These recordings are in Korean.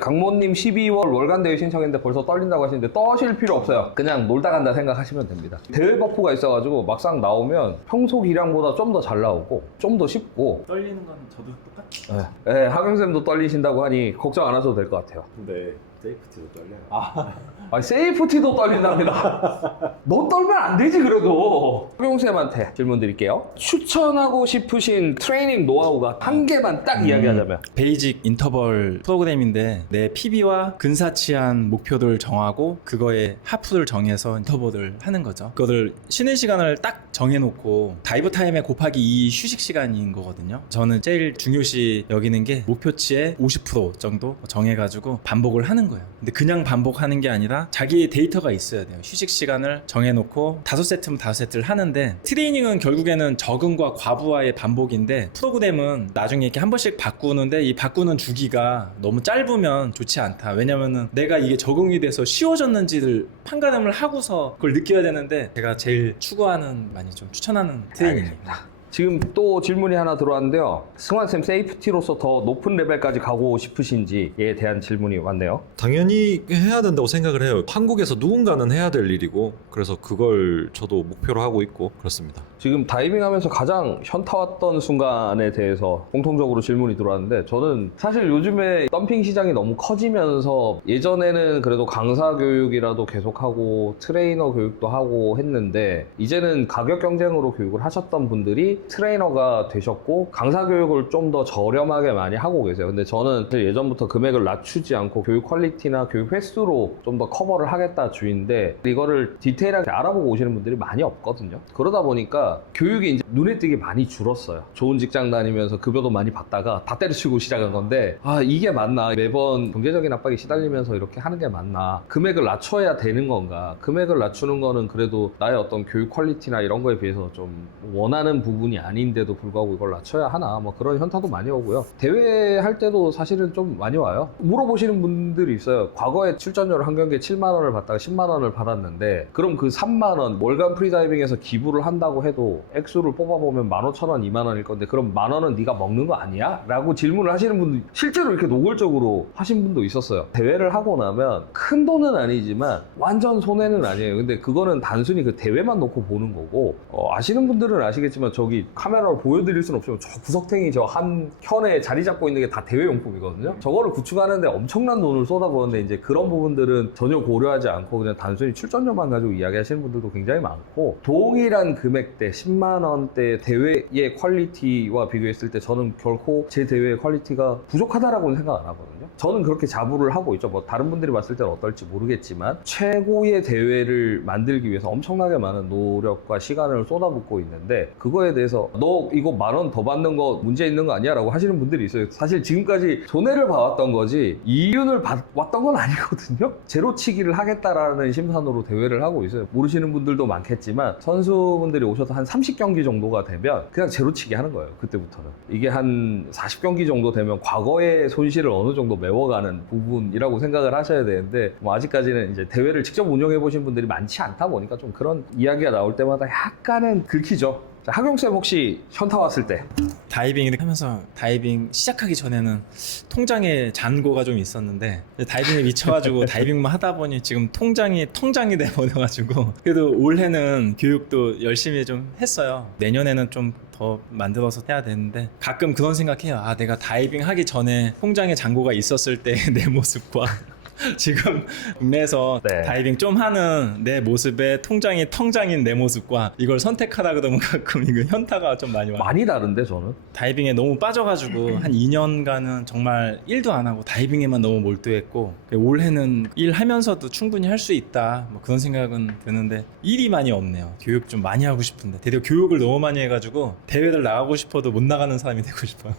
강모님 12월 월간 대회 신청했는데 벌써 떨린다고 하시는데 떠실 필요 없어요. 그냥 놀다 간다 생각하시면 됩니다. 대회 버프가 있어가지고 막상 나오면 평소 기량보다 좀 더 잘 나오고 좀 더 쉽고. 떨리는 건 저도 똑같아요. 네, 하경쌤도 떨리신다고 하니 걱정 안 하셔도 될 것 같아요. 근데 세이프티도 떨려요. 아니, 세이프티도 떨린답니다. 너 떨면 안 되지 그래도. 하경쌤한테 질문 드릴게요. 추천하고 싶으신 트레이닝 노하우가 한 개만 딱 이야기하자면. 베이직 인터벌 프로그램인데 내 PB와 근사치한 목표를 정하고 그거에 하프를 정해서 인터벌을 하는 거죠. 그거를 쉬는 시간을 딱 정해놓고 다이브 타임에 곱하기 2 휴식 시간인 거거든요. 저는 제일 중요시 여기는 게 목표치의 50% 정도 정해가지고 반복을 하는 거예요. 근데 그냥 반복하는 게 아니라 자기의 데이터가 있어야 돼요. 휴식 시간을 정해놓고 5세트면 5세트를 하는데, 트레이닝은 결국에는 적응과 과부하의 반복인데 프로그램은 나중에 이렇게 한 번씩 바꾸는데 이 바꾸는 주기가 너무 짧으면 좋지 않다. 왜냐면은 내가 이게 적응이 돼서 쉬워졌는지를 판가름을 하고서 그걸 느껴야 되는데, 제가 제일 추구하는, 많이 좀 추천하는 트레이닝입니다. 지금 또 질문이 하나 들어왔는데요. 승환쌤 세이프티로서 더 높은 레벨까지 가고 싶으신지에 대한 질문이 왔네요. 당연히 해야 된다고 생각을 해요. 한국에서 누군가는 해야 될 일이고, 그래서 그걸 저도 목표로 하고 있고 그렇습니다. 지금 다이빙 하면서 가장 현타 왔던 순간에 대해서 공통적으로 질문이 들어왔는데, 저는 사실 요즘에 덤핑 시장이 너무 커지면서 예전에는 그래도 강사 교육이라도 계속하고 트레이너 교육도 하고 했는데, 이제는 가격 경쟁으로 교육을 하셨던 분들이 트레이너가 되셨고 강사 교육을 좀 더 저렴하게 많이 하고 계세요. 근데 저는 예전부터 금액을 낮추지 않고 교육 퀄리티나 교육 횟수로 좀 더 커버를 하겠다 주의인데, 이거를 디테일하게 알아보고 오시는 분들이 많이 없거든요. 그러다 보니까 교육이 이제 눈에 띄게 많이 줄었어요. 좋은 직장 다니면서 급여도 많이 받다가 다 때려치고 시작한 건데, 아 이게 맞나, 매번 경제적인 압박에 시달리면서 이렇게 하는 게 맞나, 금액을 낮춰야 되는 건가, 금액을 낮추는 거는 그래도 나의 어떤 교육 퀄리티나 이런 거에 비해서 좀 원하는 부분이 아닌데도 불구하고 이걸 낮춰야 하나, 뭐 그런 현타도 많이 오고요. 대회 할 때도 사실은 좀 많이 와요. 물어보시는 분들이 있어요. 과거에 출전료를 한 경기에 7만 원을 받다가 10만 원을 받았는데, 그럼 그 3만 원 월간 프리다이빙에서 기부를 한다고 해도 액수를 뽑아보면 15,000원, 2만 원일 건데, 그럼 만 원은 네가 먹는 거 아니야? 라고 질문을 하시는 분들, 실제로 이렇게 노골적으로 하신 분도 있었어요. 대회를 하고 나면 큰 돈은 아니지만 완전 손해는 아니에요. 근데 그거는 단순히 그 대회만 놓고 보는 거고, 아시는 분들은 아시겠지만 저기 카메라로 보여드릴 수는 없지만 저 구석탱이 저 한 켠에 자리 잡고 있는 게 다 대회용품이거든요. 저거를 구축하는데 엄청난 돈을 쏟아부었는데, 이제 그런 부분들은 전혀 고려하지 않고 그냥 단순히 출전료만 가지고 이야기하시는 분들도 굉장히 많고, 동일한 금액대 10만 원대 대회의 퀄리티와 비교했을 때 저는 결코 제 대회의 퀄리티가 부족하다라고는 생각 안 하거든요. 저는 그렇게 자부를 하고 있죠. 뭐 다른 분들이 봤을 때는 어떨지 모르겠지만 최고의 대회를 만들기 위해서 엄청나게 많은 노력과 시간을 쏟아붓고 있는데, 그거에 대해서 너 이거 10,000원 더 받는 거 문제 있는 거 아니야? 라고 하시는 분들이 있어요. 사실 지금까지 손해를 봐왔던 거지 이윤을 봐왔던 건 아니거든요. 제로치기를 하겠다라는 심산으로 대회를 하고 있어요. 모르시는 분들도 많겠지만 선수분들이 오셔서 한 30경기 정도가 되면 그냥 제로치기 하는 거예요. 그때부터는. 이게 한 40경기 정도 되면 과거의 손실을 어느 정도 메워가는 부분이라고 생각을 하셔야 되는데, 뭐 아직까지는 이제 대회를 직접 운영해 보신 분들이 많지 않다 보니까 좀 그런 이야기가 나올 때마다 약간은 긁히죠. 자, 하경쌤 혹시 현타 왔을 때? 다이빙 하면서 다이빙 시작하기 전에는 통장에 잔고가 좀 있었는데, 다이빙에 미쳐가지고 다이빙만 하다 보니 지금 통장이 돼버려가지고, 그래도 올해는 교육도 열심히 좀 했어요. 내년에는 좀 더 만들어서 해야 되는데, 가끔 그런 생각해요. 아, 내가 다이빙 하기 전에 통장에 잔고가 있었을 때 내 모습과 지금 국내에서 네. 다이빙 좀 하는 내 모습에 통장이 텅장인 내 모습과 이걸 선택하라 그러면 가끔 이거 현타가 좀 많이 와요. 많이 다른데 저는? 다이빙에 너무 빠져가지고 한 2년간은 정말 일도 안 하고 다이빙에만 너무 몰두했고, 올해는 일하면서도 충분히 할 수 있다, 뭐 그런 생각은 드는데 일이 많이 없네요. 교육 좀 많이 하고 싶은데, 대략 교육을 너무 많이 해가지고 대회를 나가고 싶어도 못 나가는 사람이 되고 싶어요.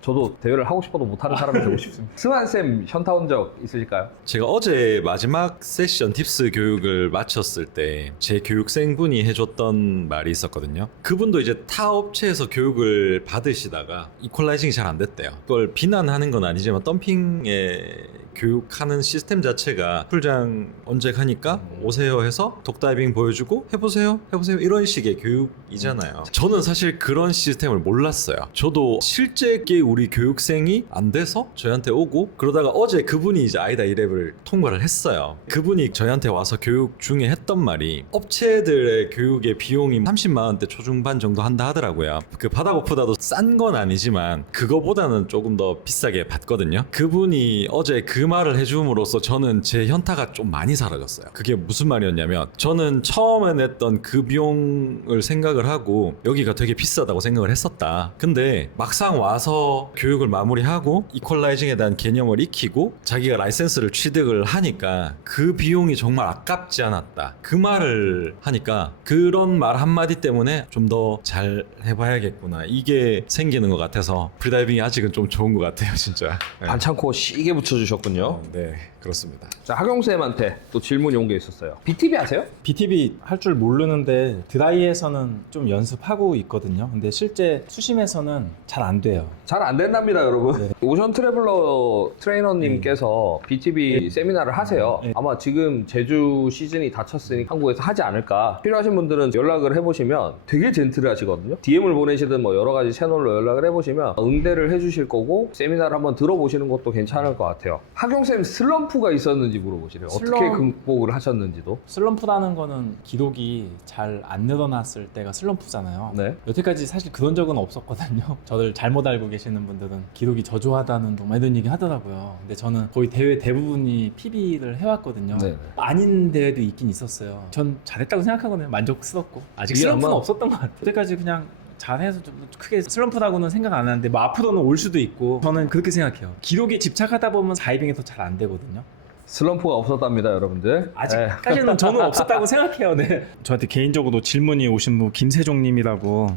저도 대회를 하고 싶어도 못하는 사람이 되고 싶습니다. 승환쌤 현타 온 적 있으실까요? 제가 어제 마지막 세션 팁스 교육을 마쳤을 때 제 교육생분이 해줬던 말이 있었거든요. 그분도 이제 타 업체에서 교육을 받으시다가 이퀄라이징이 잘 안 됐대요. 그걸 비난하는 건 아니지만 덤핑의 교육하는 시스템 자체가 풀장 언제 가니까 오세요 해서 독다이빙 보여주고 해보세요 이런 식의 교육이잖아요. 저는 사실 그런 시스템을 몰랐어요. 저도 실제 우리 교육생이 안 돼서 저희한테 오고, 그러다가 어제 그분이 이제 아이다 1랩을 통과를 했어요. 그분이 저희한테 와서 교육 중에 했던 말이 업체들의 교육의 비용이 30만 원대 초중반 정도 한다 하더라고요. 그 바다 고프다도 싼 건 아니지만 그거보다는 조금 더 비싸게 받거든요. 그분이 어제 그 말을 해줌으로써 저는 제 현타가 좀 많이 사라졌어요. 그게 무슨 말이었냐면, 저는 처음에 냈던 그 비용을 생각을 하고 여기가 되게 비싸다고 생각을 했었다. 근데 막상 와서 교육을 마무리하고 이퀄라이징에 대한 개념을 익히고 자기가 라이센스를 취득을 하니까 그 비용이 정말 아깝지 않았다. 그 말을 하니까 그런 말 한마디 때문에 좀 더 잘 해봐야겠구나, 이게 생기는 것 같아서 프리다이빙이 아직은 좀 좋은 것 같아요, 진짜. 네. 반창고 시게 붙여주셨군요. 네, 그렇습니다. 자, 학용쌤한테 또 질문이 온 게 있었어요. BTB 아세요? BTB 할 줄 모르는데 드라이에서는 좀 연습하고 있거든요. 근데 실제 수심에서는 잘 안 돼요. 잘 안 된답니다, 여러분. 네. 오션 트래블러 트레이너님께서 BTB 세미나를 하세요. 네. 아마 지금 제주 시즌이 닫혔으니 한국에서 하지 않을까. 필요하신 분들은 연락을 해보시면 되게 젠틀하시거든요. DM을 보내시든 뭐 여러 가지 채널로 연락을 해보시면 응대를 해주실 거고, 세미나를 한번 들어보시는 것도 괜찮을 것 같아요. 학용쌤 슬럼프가 있었는지 물어보시래요. 어떻게 극복을 하셨는지도. 슬럼프라는 거는 기록이 잘 안 늘어났을 때가 슬럼프잖아요. 네. 여태까지 사실 그런 적은 없었거든요. 저를 잘못 알고 계시는 분들은 기록이 저조하다는 뭐 이런 얘기 하더라고요. 근데 저는 거의 대회 대부분이 PB를 해왔거든요. 네. 아닌 대회도 있긴 있었어요. 전 잘했다고 생각하거든요. 만족스럽고. 아직 이게 슬럼프는 아마- 없었던 것 같아요. 여태까지 그냥 잘해서 좀 크게 슬럼프라고는 생각 안 하는데 뭐 앞으로는 올 수도 있고, 저는 그렇게 생각해요. 기록에 집착하다 보면 다이빙이 더 잘 안 되거든요. 슬럼프가 없었답니다, 여러분들. 네. 아직까지는 저는 없었다고 생각해요. 네. 저한테 개인적으로 질문이 오신 분 김세종님이라고,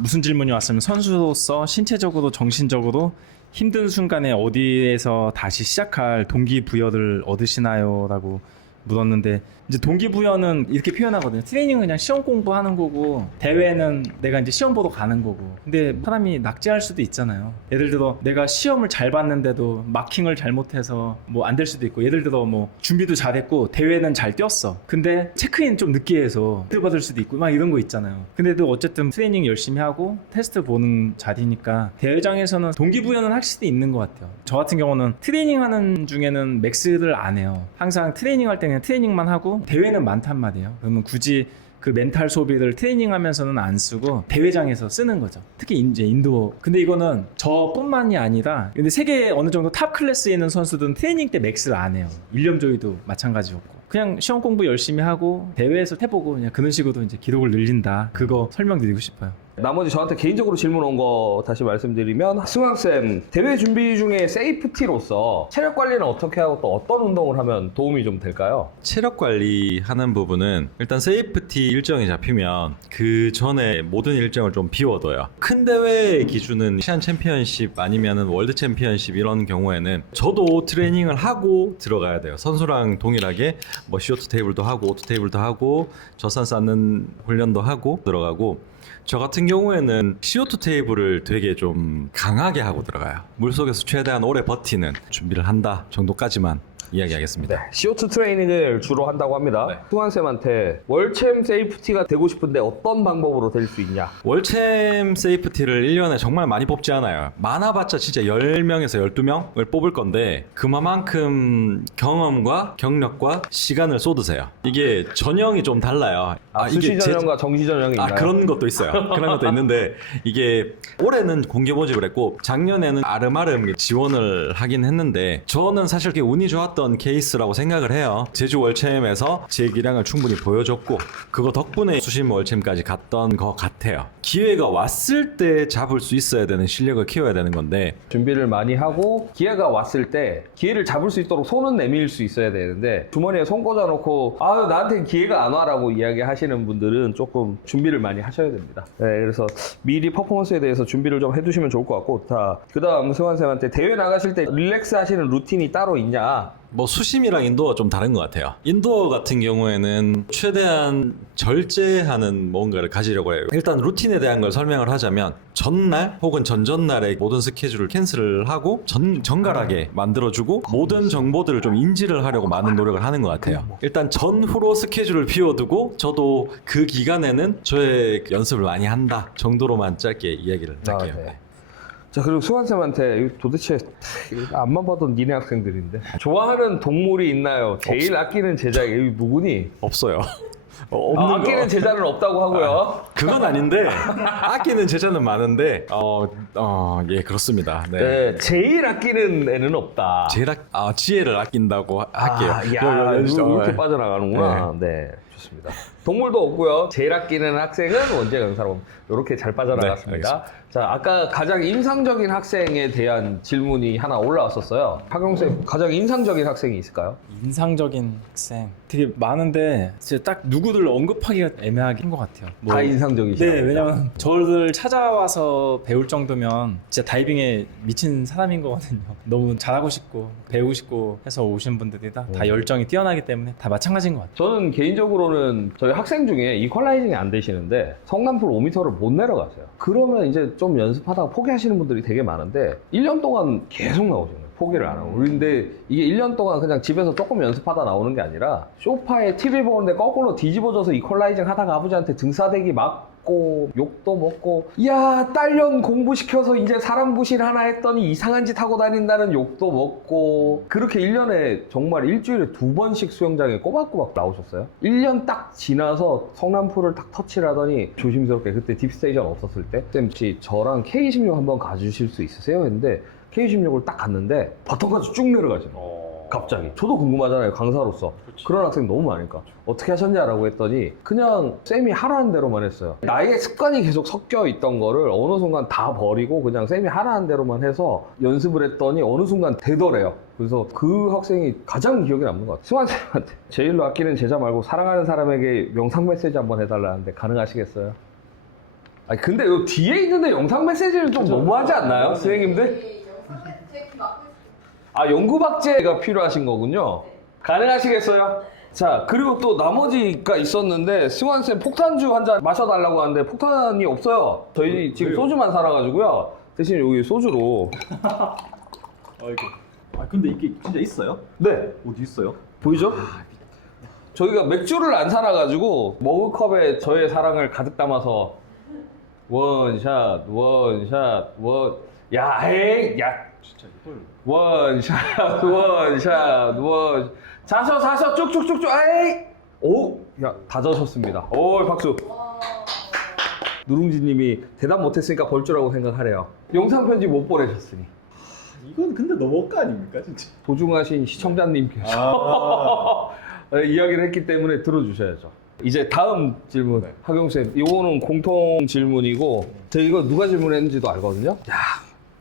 무슨 질문이 왔으면 선수로서 신체적으로 정신적으로 힘든 순간에 어디에서 다시 시작할 동기부여를 얻으시나요? 라고 물었는데, 이제 동기부여는 이렇게 표현하거든요. 트레이닝은 그냥 시험 공부하는 거고, 대회는 내가 이제 시험 보러 가는 거고. 근데 사람이 낙제할 수도 있잖아요. 예를 들어 내가 시험을 잘 봤는데도 마킹을 잘못해서 뭐 안 될 수도 있고, 예를 들어 뭐 준비도 잘했고 대회는 잘 뛰었어. 근데 체크인 좀 늦게 해서 트 받을 수도 있고 막 이런 거 있잖아요. 근데도 어쨌든 트레이닝 열심히 하고 테스트 보는 자리니까 대회장에서는 동기부여는 할 수도 있는 것 같아요. 저 같은 경우는 트레이닝 하는 중에는 맥스를 안 해요. 항상 트레이닝 할 때는 트레이닝만 하고 대회는 많단 말이에요. 그러면 굳이 그 멘탈 소비를 트레이닝 하면서는 안 쓰고 대회장에서 쓰는 거죠. 특히 이제 인도어. 근데 이거는 저뿐만이 아니라, 근데 세계 어느 정도 탑 클래스에 있는 선수들은 트레이닝 때 맥스를 안 해요. 윌리엄 조이도 마찬가지였고. 그냥 시험 공부 열심히 하고 대회에서 해보고 그냥 그런 식으로 이제 기록을 늘린다. 그거 설명드리고 싶어요. 나머지 저한테 개인적으로 질문 온 거 다시 말씀드리면, 승학쌤 대회 준비 중에 세이프티로서 체력 관리는 어떻게 하고 또 어떤 운동을 하면 도움이 좀 될까요? 체력 관리하는 부분은 일단 세이프티 일정이 잡히면 그 전에 모든 일정을 좀 비워둬요. 큰 대회의 기준은 아시안 챔피언십 아니면은 월드 챔피언십 이런 경우에는 저도 트레이닝을 하고 들어가야 돼요. 선수랑 동일하게 뭐 쇼트 테이블도 하고 오토 테이블도 하고 저산 쌓는 훈련도 하고 들어가고, 저 같은 경우에는 CO2 테이블을 되게 좀 강하게 하고 들어가요. 물속에서 최대한 오래 버티는 준비를 한다 정도까지만 이야기하겠습니다. 네, CO2 트레이닝을 주로 한다고 합니다. 네. 승환쌤한테 월챔 세이프티가 되고 싶은데 어떤 방법으로 될 수 있냐? 월챔 세이프티를 1년에 정말 많이 뽑지 않아요. 많아봤자 진짜 10명에서 12명을 뽑을 건데 그만큼 경험과 경력과 시간을 쏟으세요. 이게 전형이 좀 달라요. 수시 전형과 정시 전형이 있나요? 그런 것도 있어요. 그런 것도 있는데, 이게 올해는 공개 모집을 했고 작년에는 아름아름 지원을 하긴 했는데, 저는 사실 그게 운이 좋았던 케이스라고 생각을 해요. 제주 월챔에서 제 기량을 충분히 보여줬고 그거 덕분에 수심 월챔까지 갔던 것 같아요. 기회가 왔을 때 잡을 수 있어야 되는 실력을 키워야 되는 건데, 준비를 많이 하고 기회가 왔을 때 기회를 잡을 수 있도록 손은 내밀 수 있어야 되는데, 주머니에 손 꽂아놓고 아유 나한테 기회가 안 와라고 이야기하시는 분들은 조금 준비를 많이 하셔야 됩니다. 네, 그래서 미리 퍼포먼스에 대해서 준비를 좀 해두시면 좋을 것 같고, 그 다음 승환쌤한테 대회 나가실 때 릴렉스 하시는 루틴이 따로 있냐? 뭐 수심이랑 인도어가 좀 다른 것 같아요. 인도어 같은 경우에는 최대한 절제하는 뭔가를 가지려고 해요. 일단 루틴에 대한 걸 설명을 하자면 전날 혹은 전전날에 모든 스케줄을 캔슬을 하고 정갈하게 만들어주고 모든 정보들을 좀 인지를 하려고 많은 노력을 하는 것 같아요. 일단 전후로 스케줄을 비워두고 저도 그 기간에는 저의 연습을 많이 한다 정도로만 짧게 이야기를 할게요. 네. 자, 그리고 수관쌤한테 도대체 앞만 봐도 니네 학생들인데 좋아하는 동물이 있나요? 제일 아끼는 제자 이거 누구니? 없어요. 없는 거. 아끼는 제자는 없다고 하고요. 그건 아닌데 아끼는 제자는 많은데 예 그렇습니다. 네. 네, 제일 아끼는 애는 없다. 지혜를 아낀다고 할게요. 야, 이렇게 네. 빠져나가는구나. 네, 좋습니다. 동물도 없고요. 제일 아끼는 학생은 원재 강사로 이렇게 잘 빠져나갔습니다. 네, 자, 아까 가장 인상적인 학생에 대한 질문이 하나 올라왔었어요. 박용쌤, 가장 인상적인 학생이 있을까요? 인상적인 학생 되게 많은데 진짜 딱 누구를 언급하기가 애매하긴 한 것 같아요. 뭐- 다 인상적이시죠? 네, 왜냐면 저를 찾아와서 배울 정도면 진짜 다이빙에 미친 사람인 거거든요. 너무 잘하고 싶고 배우고 싶고 해서 오신 분들이 다 열정이 뛰어나기 때문에 다 마찬가지인 것 같아요. 저는 개인적으로는 저희 학생 중에 이퀄라이징이 안 되시는데 성남풀 5m를 못 내려가세요. 그러면 이제 좀 연습하다가 포기하시는 분들이 되게 많은데 1년 동안 계속 나오시는 거예요. 포기를 안 하고. 근데 이게 1년 동안 그냥 집에서 조금 연습하다 나오는 게 아니라 소파에 TV 보는데 거꾸로 뒤집어져서 이퀄라이징 하다가 아버지한테 등싸대기 맞고 욕도 먹고 야 딸년 공부시켜서 이제 사람 부실 하나 했더니 이상한 짓 하고 다닌다는 욕도 먹고 그렇게 1년에 정말 일주일에 2번씩 수영장에 꼬박꼬박 나오셨어요. 1년 딱 지나서 성남풀을 딱 터치를 하더니 조심스럽게 그때 딥스테이션 없었을 때 쌤씨 저랑 K16 한번 가주실 수 있으세요? 했는데 K16을 딱 갔는데 바텀까지 쭉 내려가죠. 갑자기. 저도 궁금하잖아요, 강사로서. 그런 학생 너무 많으니까. 어떻게 하셨냐라고 했더니 그냥 쌤이 하라는 대로만 했어요. 나의 습관이 계속 섞여 있던 거를 어느 순간 다 버리고 그냥 쌤이 하라는 대로만 해서 연습을 했더니 어느 순간 되더래요. 그래서 그 학생이 가장 기억에 남는 것 같아요. 수환쌤한테 제일로 아끼는 제자 말고 사랑하는 사람에게 영상 메시지 한번 해달라는데 가능하시겠어요? 아니 근데 요 뒤에 있는데 영상 메시지는 좀 너무하지 않나요? 선생님들? 아, 연구박제가 필요하신 거군요. 가능하시겠어요? 자, 그리고 또 나머지가 있었는데 승환쌤 폭탄주 한 잔 마셔달라고 하는데 폭탄이 없어요. 저희 지금 소주만 살아가지고요. 대신 여기 소주로. 근데 이게 진짜 있어요? 네, 어디 있어요? 보이죠? 저희가 맥주를 안 살아가지고 머그컵에 저의 사랑을 가득 담아서 원샷, 원샷, 야, 에이, 야. 진짜 이걸 원샷, 원샷, 원. 자셔, 쭉쭉쭉쭉, 아이! 오! 야, 다 져셨습니다. 오, 박수. 누룽지님이 대답 못했으니까 벌 주라고 생각하래요. 영상 편지 못 보내셨으니. 이건 근데 너무 억까 아닙니까 진짜? 소중하신 시청자님께서 이야기를 했기 때문에 들어주셔야죠. 이제 다음 질문. 하경쌤, 이거는 공통 질문이고, 제가 이거 누가 질문했는지도 알거든요? 야,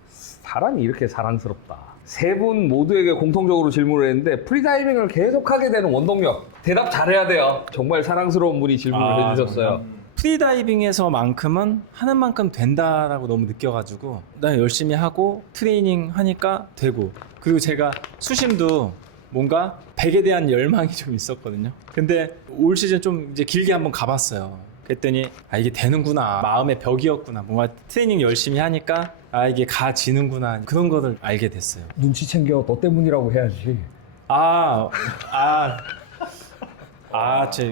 사람이 이렇게 사랑스럽다. 세 분 모두에게 공통적으로 질문을 했는데 프리다이빙을 계속하게 되는 원동력. 대답 잘해야 돼요. 정말 사랑스러운 분이 질문을 해주셨어요. 프리다이빙에서만큼은 하는 만큼 된다라고 너무 느껴가지고 나 열심히 하고 트레이닝 하니까 되고 그리고 제가 수심도 뭔가 100에 대한 열망이 좀 있었거든요. 근데 올 시즌 좀 이제 길게 한번 가봤어요. 그랬더니 이게 되는구나. 마음의 벽이었구나. 뭔가 트레이닝 열심히 하니까 이게 가지는구나. 그런 거를 알게 됐어요. 눈치 챙겨. 너 때문이라고 해야지.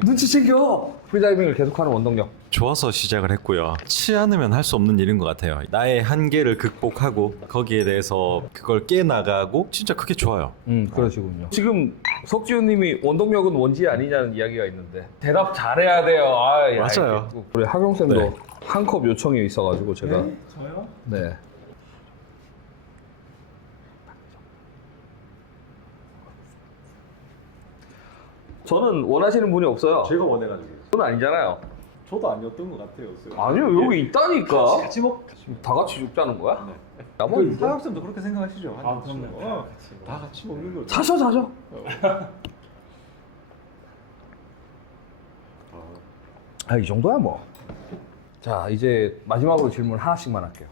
눈치 챙겨. 프리다이빙을 계속하는 원동력. 좋아서 시작을 했고요. 치지 않으면 할 수 없는 일인 것 같아요. 나의 한계를 극복하고 거기에 대해서 그걸 깨나가고 진짜 그게 좋아요. 그러시군요. 지금 석지훈님이 원동력은 원지 아니냐는 이야기가 있는데 대답 잘해야 돼요. 맞아요. 알겠고. 우리 하경쌤도 네. 한 컵 요청이 있어가지고 제가 저요? 네. 저는 원하시는 분이 없어요. 제가 원해가지고 그건 아니잖아요. 저도 아니었던 것 같아요. 아니요, 여기 있다니까. 같이 먹. 다 같이 죽자는 거야? 네. 나머지 사학생도 그렇게 생각하시죠? 그럼요. 다 같이 먹는 거죠. 자셔. 이 정도야 뭐. 자, 이제 마지막으로 질문 하나씩만 할게요.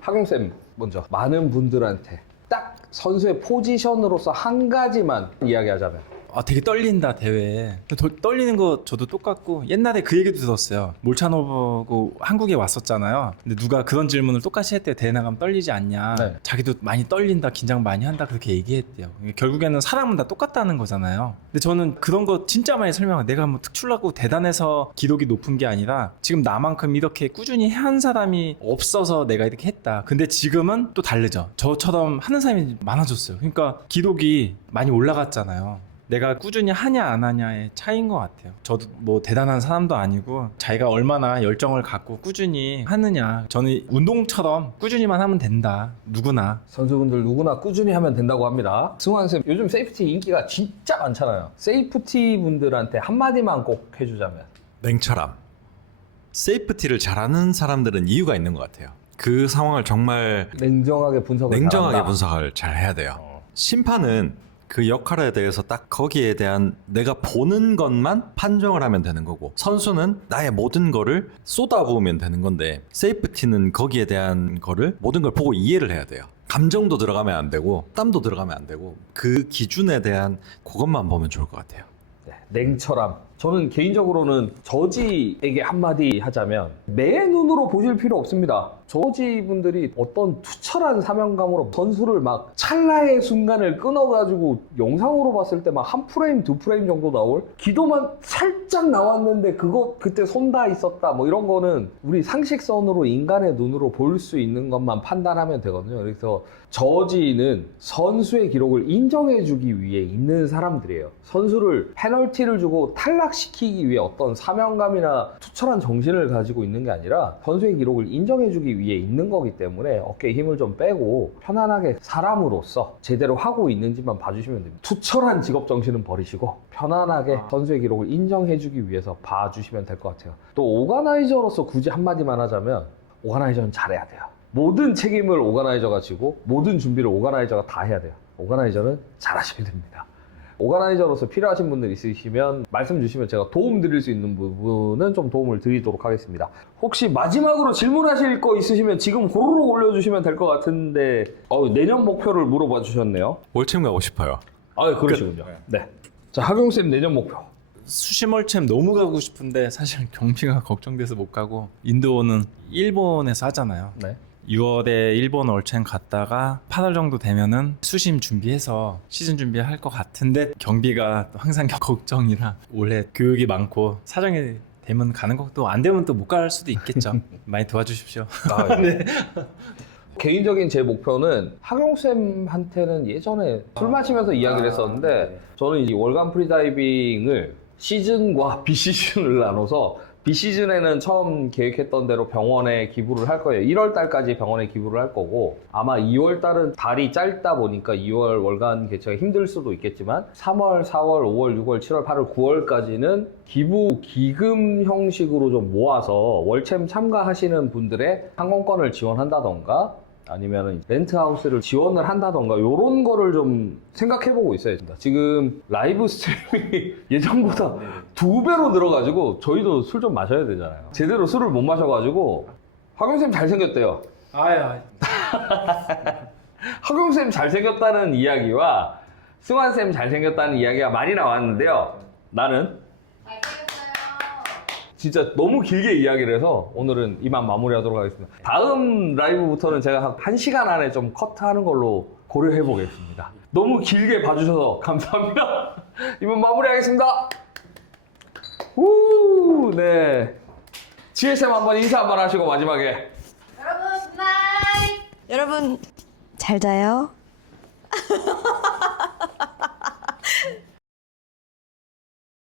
하경쌤 먼저 많은 분들한테 딱 선수의 포지션으로서 한 가지만 이야기하자면 되게 떨린다 대회. 떨리는 거 저도 똑같고 옛날에 그 얘기도 들었어요. 몰차노버고 한국에 왔었잖아요. 근데 누가 그런 질문을 똑같이 했대요. 대회 나가면 떨리지 않냐. 네. 자기도 많이 떨린다, 긴장 많이 한다 그렇게 얘기했대요. 결국에는 사람은 다 똑같다는 거잖아요. 근데 저는 그런 거 진짜 많이 설명해요. 내가 뭐 특출나고 대단해서 기록이 높은 게 아니라 지금 나만큼 이렇게 꾸준히 한 사람이 없어서 내가 이렇게 했다. 근데 지금은 또 다르죠. 저처럼 하는 사람이 많아졌어요. 그러니까 기록이 많이 올라갔잖아요. 내가 꾸준히 하냐 안 하냐의 차이인 것 같아요. 저도 뭐 대단한 사람도 아니고 자기가 얼마나 열정을 갖고 꾸준히 하느냐. 저는 운동처럼 꾸준히만 하면 된다. 누구나. 선수분들 누구나 꾸준히 하면 된다고 합니다. 승환쌤, 요즘 세이프티 인기가 진짜 많잖아요. 세이프티 분들한테 한마디만 꼭 해주자면. 냉철함. 세이프티를 잘하는 사람들은 이유가 있는 것 같아요. 그 상황을 정말 냉정하게 분석을 냉정하게 잘한다. 분석을 잘 해야 돼요. 심판은 그 역할에 대해서 딱 거기에 대한 내가 보는 것만 판정을 하면 되는 거고, 선수는 나의 모든 거를 쏟아부으면 되는 건데, 세이프티는 거기에 대한 거를 모든 걸 보고 이해를 해야 돼요. 감정도 들어가면 안 되고 땀도 들어가면 안 되고, 그 기준에 대한 그것만 보면 좋을 것 같아요. 네, 냉철함. 저는 개인적으로는 저지에게 한마디 하자면 매 눈으로 보실 필요 없습니다. 저지 분들이 어떤 투철한 사명감으로 선수를 막 찰나의 순간을 끊어가지고 영상으로 봤을 때 막 한 프레임, 두 프레임 정도 나올 기도만 살짝 나왔는데 그거 그때 손 다 있었다 뭐 이런 거는 우리 상식선으로 인간의 눈으로 볼 수 있는 것만 판단하면 되거든요. 그래서 저지는 선수의 기록을 인정해주기 위해 있는 사람들이에요. 선수를 페널티를 주고 탈락시키기 위해 어떤 사명감이나 투철한 정신을 가지고 있는 게 아니라 선수의 기록을 인정해주기 위해 있는 거기 때문에 어깨에 힘을 좀 빼고 편안하게 사람으로서 제대로 하고 있는지만 봐주시면 됩니다. 투철한 직업 정신은 버리시고 편안하게 선수의 기록을 인정해주기 위해서 봐주시면 될 것 같아요. 또 오가나이저로서 굳이 한마디만 하자면 오가나이저는 잘해야 돼요. 모든 책임을 오가나이저가 지고 모든 준비를 오가나이저가 다 해야 돼요. 오가나이저는 잘하시면 됩니다. 오가나이저로서 필요하신 분들 있으시면 말씀 주시면 제가 도움 드릴 수 있는 부분은 좀 도움을 드리도록 하겠습니다. 혹시 마지막으로 질문하실 거 있으시면 지금 호로록 올려주시면 될 것 같은데 내년 목표를 물어봐 주셨네요. 월챔 가고 싶어요. 그러시군요. 네. 자, 하경쌤 내년 목표. 수심월챔 너무 가고 싶은데 사실 경비가 걱정돼서 못 가고, 인도는 일본에서 하잖아요. 네. 6월에 일본 월챔 갔다가 8월 정도 되면은 수심 준비해서 시즌 준비할 것 같은데 경비가 또 항상 걱정이라 올해 교육이 많고 사정이 되면 가는 것도 안 되면 또 못 갈 수도 있겠죠. 많이 도와주십시오. 네. 개인적인 제 목표는 하경쌤한테는 예전에 술 마시면서 이야기를 했었는데 저는 이 월간 프리다이빙을 시즌과 비시즌을 나눠서 비시즌에는 처음 계획했던 대로 병원에 기부를 할 거예요. 1월 달까지 병원에 기부를 할 거고, 아마 2월 달은 달이 짧다 보니까 2월 월간 개최가 힘들 수도 있겠지만 3월, 4월, 5월, 6월, 7월, 8월, 9월까지는 기부 기금 형식으로 좀 모아서 월챔 참가하시는 분들의 항공권을 지원한다던가 아니면 렌트하우스를 지원을 한다던가 이런 거를 좀 생각해보고 있어요. 지금 라이브 스트리밍이 예전보다 2배로 늘어가지고 저희도 술 좀 마셔야 되잖아요. 제대로 술을 못 마셔가지고 하경쌤 잘생겼대요. 하경쌤 잘생겼다는 이야기와 승환쌤 잘생겼다는 이야기가 많이 나왔는데요. 나는 진짜 너무 길게 이야기를 해서 오늘은 이만 마무리하도록 하겠습니다. 다음 라이브부터는 제가 한 1시간 안에 좀 커트하는 걸로 고려해 보겠습니다. 너무 길게 봐주셔서 감사합니다. 이만 마무리하겠습니다. 네. GSM 한번 인사 한번 하시고 마지막에. 여러분 굿나잇. 여러분 잘 자요.